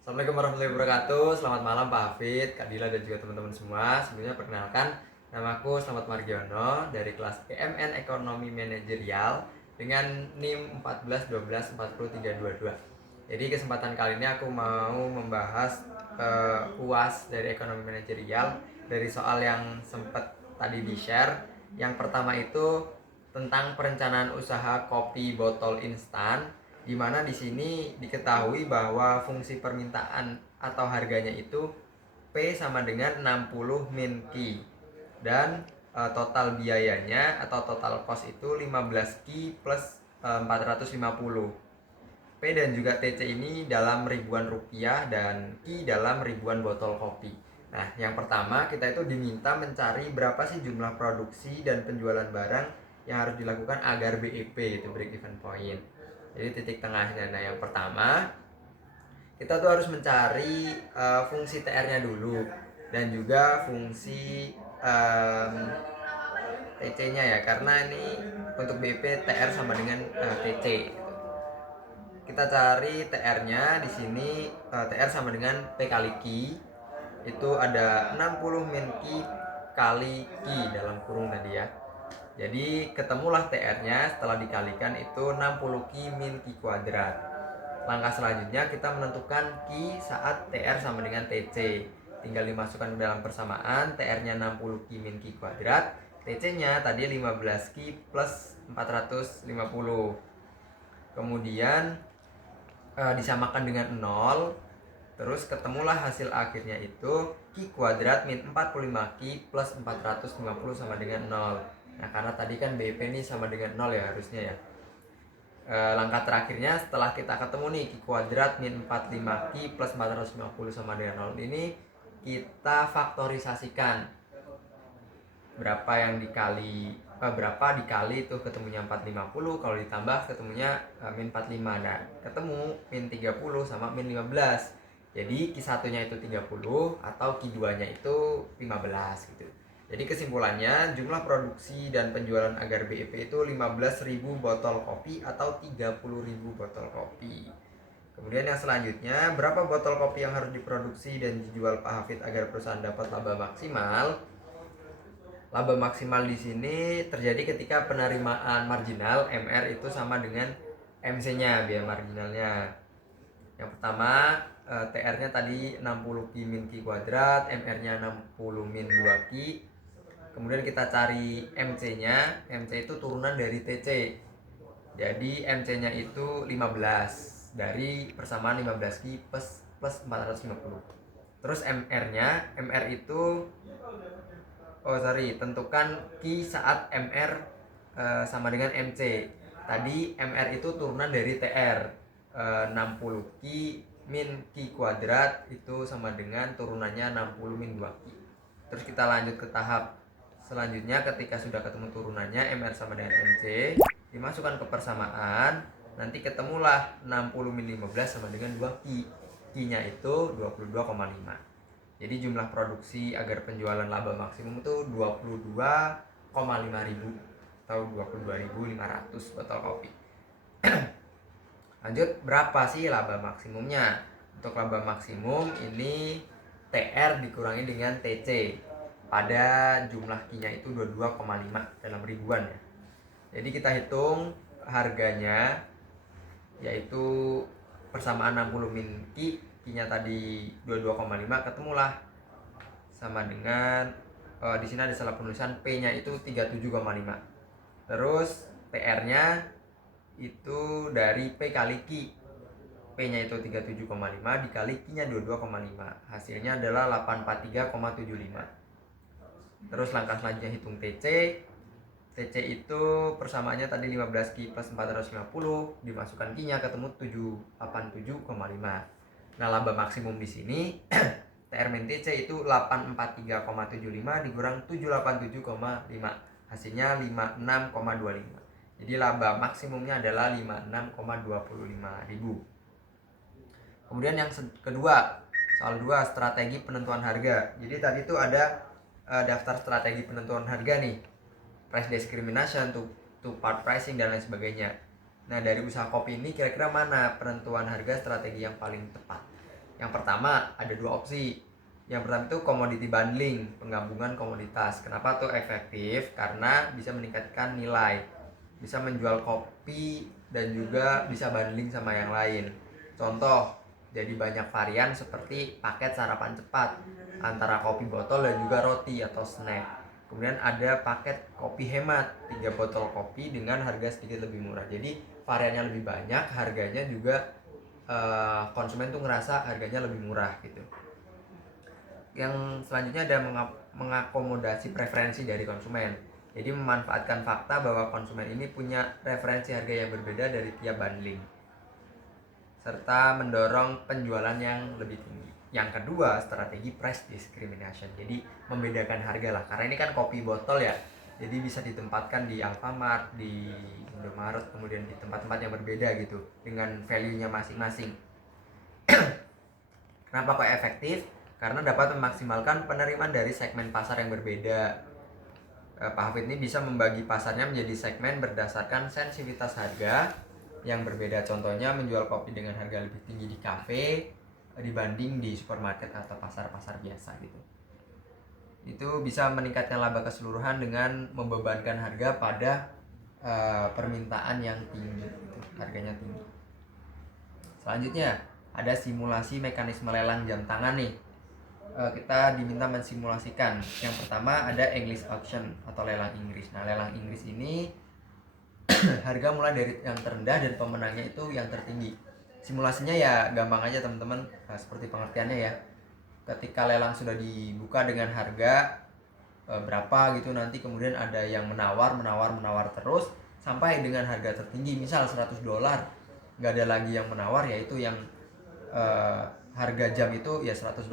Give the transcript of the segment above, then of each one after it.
Assalamualaikum warahmatullahi wabarakatuh. Selamat malam Pak Hafid, Kak Dila dan juga teman-teman semua. Sebelumnya perkenalkan, namaku Selamat Margiono dari kelas PMN Ekonomi Manajerial dengan NIM 14 12 40 322. Jadi kesempatan kali ini aku mau membahas UAS dari Ekonomi Manajerial dari soal yang sempat tadi di-share. Yang pertama itu tentang perencanaan usaha kopi botol instan, di mana di sini diketahui bahwa fungsi permintaan atau harganya itu P sama dengan 60 min Q dan total biayanya atau total cost itu 15 Q plus 450. P dan juga TC ini dalam ribuan rupiah dan Q dalam ribuan botol kopi. Nah, yang pertama kita itu diminta mencari berapa sih jumlah produksi dan penjualan barang yang harus dilakukan agar BEP itu break even point. Jadi titik tengahnya. Nah, yang pertama kita tuh harus mencari fungsi TR-nya dulu dan juga fungsi TC-nya ya, karena ini untuk BEP TR sama dengan TC. Kita cari TR-nya di sini, TR sama dengan P kali Q. Itu ada 60 min Q kali Q dalam kurung tadi ya. Jadi ketemulah TR-nya setelah dikalikan itu 60 Q min Q kuadrat. Langkah selanjutnya kita menentukan Q saat TR sama dengan TC. Tinggal dimasukkan ke dalam persamaan, TR-nya 60 Q min Q kuadrat, TC-nya tadi 15 Q plus 450. Kemudian disamakan dengan 0. Terus ketemulah hasil akhirnya itu Q kuadrat min 45 Q plus 450 sama dengan 0. Nah, karena tadi kan BEP ini sama dengan 0 ya harusnya ya. Langkah terakhirnya setelah kita ketemu nih Q kuadrat min 45 Q plus 450 sama dengan 0 ini, kita faktorisasikan berapa yang dikali berapa dikali itu ketemunya 450, kalau ditambah ketemunya min 45. Nah, ketemu min 30 sama min 15. Jadi Q1 nya itu 30 atau Q2 nya itu 15 gitu. Jadi kesimpulannya jumlah produksi dan penjualan agar BEP itu 15.000 botol kopi atau 30.000 botol kopi. Kemudian yang selanjutnya, berapa botol kopi yang harus diproduksi dan dijual Pak Hafid agar perusahaan dapat laba maksimal? Laba maksimal di sini terjadi ketika penerimaan marginal MR itu sama dengan MC-nya, biaya marginalnya. Yang pertama, TR-nya tadi 60 Q min Q kuadrat, MR-nya 60 min 2 Q. Kemudian kita cari MC-nya, MC itu turunan dari TC. Jadi MC-nya itu 15 dari persamaan 15 Q plus 450. Terus MR itu tentukan Q saat MR sama dengan MC. Tadi MR itu turunan dari TR, 60 Q min Q kuadrat itu sama dengan turunannya 60 min 2 Q. Terus kita lanjut ke tahap selanjutnya, ketika sudah ketemu turunannya MR sama dengan MC, dimasukkan ke persamaan, nanti ketemulah 60 min 15 sama dengan 2 Q. Q-nya itu 22,5. Jadi jumlah produksi agar penjualan laba maksimum itu 22,5 ribu atau 22.500 botol kopi. Lanjut, berapa sih laba maksimumnya? Untuk laba maksimum ini TR dikurangi dengan TC pada jumlah Q-nya itu 22,5 dalam ribuan ya. Jadi kita hitung harganya, yaitu persamaan 60 min Q, Q-nya tadi 22,5, ketemulah sama dengan di sini ada salah penulisan, P-nya itu 37,5. Terus TR-nya itu dari P kali Q. P-nya itu 37,5 dikali Q-nya 22,5. Hasilnya adalah 843,75. Terus langkah selanjutnya hitung TC. TC itu persamaannya tadi 15 Q plus 450, dimasukkan Q-nya ketemu 787,5. Nah, laba maksimum di sini TR min TC itu 843,75 dikurang 787,5. Hasilnya 56,25. Jadi laba maksimumnya adalah 56,25 ribu. Kemudian yang kedua, soal 2, strategi penentuan harga. Jadi tadi itu ada daftar strategi penentuan harga nih, price discrimination, to part pricing dan lain sebagainya. Nah, dari usaha kopi ini kira-kira mana penentuan harga strategi yang paling tepat? Yang pertama ada 2 opsi. Yang pertama itu commodity bundling, penggabungan komoditas. Kenapa tuh efektif? Karena bisa meningkatkan nilai, bisa menjual kopi dan juga bisa bundling sama yang lain. Contoh, jadi banyak varian seperti paket sarapan cepat antara kopi botol dan juga roti atau snack. Kemudian ada paket kopi hemat, 3 botol kopi dengan harga sedikit lebih murah. Jadi variannya lebih banyak, harganya juga konsumen tuh ngerasa harganya lebih murah gitu. Yang selanjutnya ada mengakomodasi preferensi dari konsumen. Jadi memanfaatkan fakta bahwa konsumen ini punya referensi harga yang berbeda dari tiap bundling, serta mendorong penjualan yang lebih tinggi. Yang kedua, strategi price discrimination. Jadi membedakan harga lah. Karena ini kan kopi botol ya. Jadi bisa ditempatkan di Alfamart, di Indomaret, kemudian di tempat-tempat yang berbeda gitu dengan value-nya masing-masing. Kenapa kok efektif? Karena dapat memaksimalkan penerimaan dari segmen pasar yang berbeda. Pak Hafid ini bisa membagi pasarnya menjadi segmen berdasarkan sensitivitas harga yang berbeda. Contohnya menjual kopi dengan harga lebih tinggi di kafe dibanding di supermarket atau pasar-pasar biasa gitu. Itu bisa meningkatkan laba keseluruhan dengan membebankan harga pada permintaan yang tinggi gitu, harganya tinggi. Selanjutnya ada simulasi mekanisme lelang jam tangan nih. Kita diminta mensimulasikan. Yang pertama ada English auction atau lelang Inggris. Nah, lelang Inggris ini harga mulai dari yang terendah dan pemenangnya itu yang tertinggi. Simulasinya ya gampang aja teman-teman, seperti pengertiannya ya. Ketika lelang sudah dibuka dengan harga berapa gitu, nanti kemudian ada yang menawar terus sampai dengan harga tertinggi, misal $100. Nggak ada lagi yang menawar, yaitu yang harga jam itu ya $100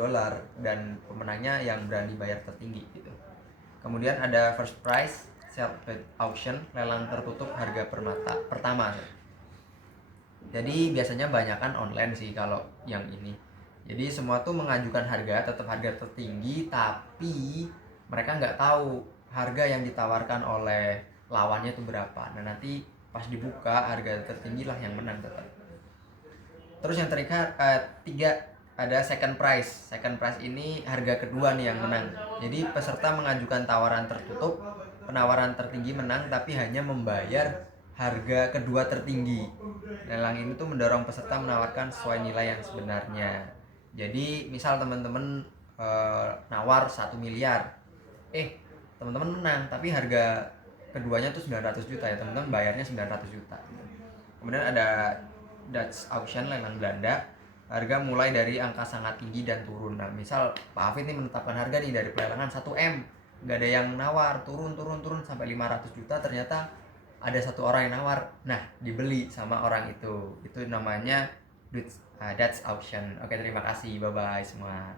dan pemenangnya yang berani bayar tertinggi gitu. Kemudian ada first price sale bid auction, lelang tertutup harga pertama. Jadi biasanya banyakan online sih kalau yang ini. Jadi semua tuh mengajukan harga, tetap harga tertinggi, tapi mereka nggak tahu harga yang ditawarkan oleh lawannya itu berapa. Nah nanti pas dibuka harga tertinggi lah yang menang tetap. Terus yang tiga ada second price. Second price ini harga kedua nih yang menang. Jadi peserta mengajukan tawaran tertutup, penawaran tertinggi menang tapi hanya membayar harga kedua tertinggi. Lelang ini tuh mendorong peserta menawarkan sesuai nilai yang sebenarnya. Jadi misal teman-teman nawar 1 miliar, teman-teman menang tapi harga keduanya tuh 900 juta ya, teman-teman bayarnya 900 juta. Kemudian ada Dutch auction, lelang Belanda. Harga mulai dari angka sangat tinggi dan turun. Nah, misal Pak Hafid ini menetapkan harga nih dari pelelangan 1M. Nggak ada yang nawar, turun sampai 500 juta. Ternyata ada satu orang yang nawar. Nah, dibeli sama orang itu. Itu namanya Dutch auction. Oke, terima kasih. Bye-bye semua.